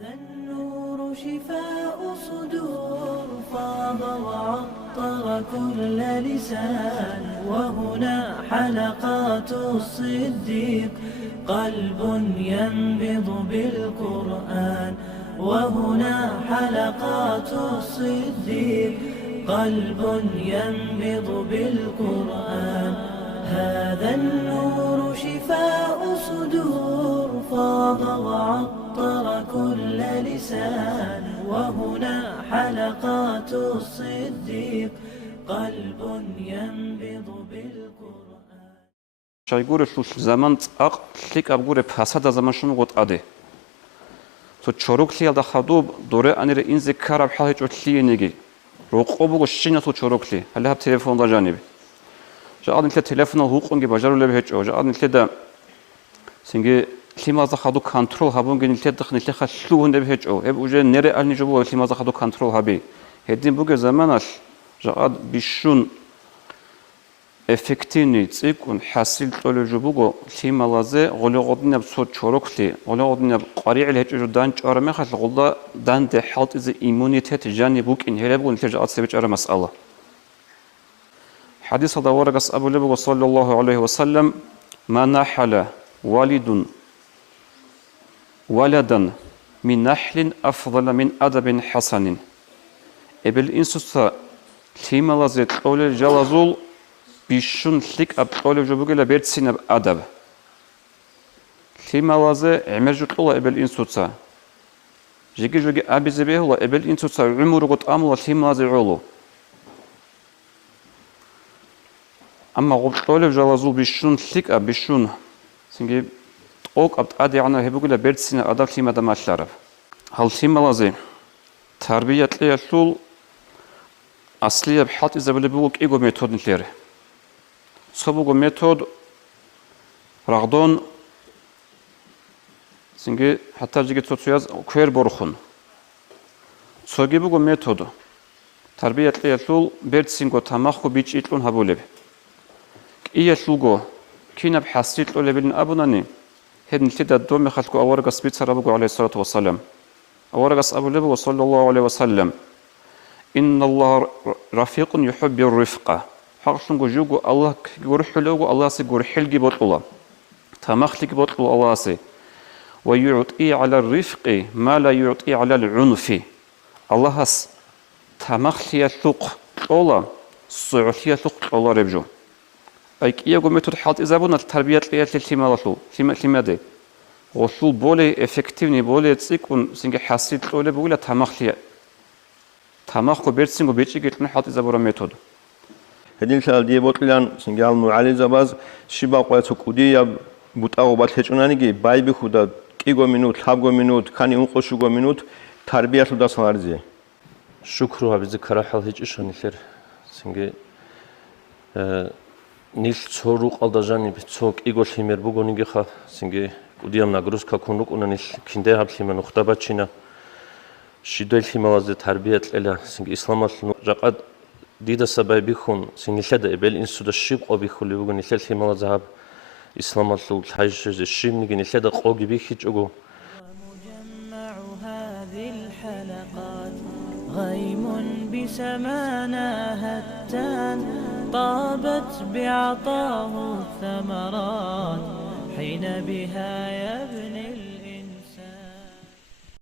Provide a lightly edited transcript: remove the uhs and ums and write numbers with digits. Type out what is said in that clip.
هذا النور شفاء صدور فاض وعطر كل لسان وهنا حلقات الصديق قلب ينبض بالقرآن وهنا حلقات الصديق قلب ينبض بالقرآن هذا النور شفاء صدور فاض وعطر كل لسان وهنا حلقات الصديق قلب ينبض بالقرآن شايقول زمان أق لك أقول بحسد زمان شنو قط أدي تو چوروك لي هذا خدوب دوره أنير إن ذكر بحاجة جوتلي نيجي رقابو الشينة تو چوروك لي هلا هب تلفون دا جانبي جا أدن تلفون الحقوق إنجي بجارو لبه هيج جا أدن تدا سنجي كلمة خدو كنترول هبون جن تدا خن تلا خشلو هند به هيج هب وجه نرى ألني جبوا كلمة خدو كنترول هبي هدين بوجه زمانش جا أد بيشون effektivni цикун حاصل طول جبوجو كلمة لازه غلو قدنا بصوت شروكلي غلو قدنا قريع الهجر دان جارمه خل غلا دان ده حالت إذا إيمونيتة جاني بوك إن هلا بقول ترجع أتصيب جار مسألة حديث هذا ورقة أبو لبق صلى الله عليه وسلم ما نحل والد ولدا من نحل أفضل من أدب حسن إبل إنسوسا كلمة لازه طول الجلازول بيشون لك أبطال جبوجلا بيرتسين أدب كلمة لازه عمر جطلة إبل إنسوتسا جيجي أبي زبيه الله إبل إنسوتسا عمر قط أملا كلمة لازه علو أما قبطال جلازول بيشون لك بيشون سنجي أوك أبط أدي عنا هبوجلا بيرتسين أدب كلمة دم الشرف هل كلمة لازه تربية ليشول أصلية بحط إذا بلبوك إيجو ميثود نتلره صبوغو ميثود رغدون سنجي حتى جيجي توتسوياز كوير بورخون صوغيبوغو ميثود تربية ليشول بيرتسينغو تاماخو بيش إتلون هبوليب إيشلوغو كيناب حاسيت لوليبين أبوناني هدن تيدا دومي خلقو أورغاس بيتسرابوغو عليه الصلاة والسلام أورغاس أبوليبو صلى الله عليه وسلم إن الله رفيق يحب الرفقة حقشنغو جوغو الله غورحلوغو الله سي غورحلغي بوطولا تمخلغي بوطلو الله سي ويعطي على الرفق ما لا يعطي على العنف الله هس تمخلي ثق اولا صعوتي ثق الله ربجو ايك يغو ميثود حالت ازابونا التربيه للتيمالاتو لماذا وصول بولي افكتيفني بولي تسيكون سينغي حاسيت اولي بولا تمخلي تمخو بيرسينغو بيچيگيتن حالت ازابورا ميثود هدين شال دي بوتلان سنجال معالي زباز شبا قواتو كوديا بوتاو باتلچونانيگي بايبي خودا كيغو مينوت حابغو مينوت كاني اونقوشوغو مينوت تربية لدا سنارزي شكرو هابيزي كراحال هيج اشونيلر سنجي نيل цору قالداجاني بيцок ايغو ليمر بوغونيگي خا سنجي كوديام ناگروسكا كونوكونا نيل كينده هابليما نختاباچينا شيدل ليمالازي تربية للا سنجي اسلامات جاقاد ديدا سبايبي خون سنيلدا ابل انسودا شيب قوبي خولي بوغن نيل ليمالا زاب اسلامات لو حاج الشيم نيجي نيلدا قوغي بي خيجوغو مجمع هذه الحلقات غيم بسمانا هتان طابت بعطاه الثمرات حين بها يبني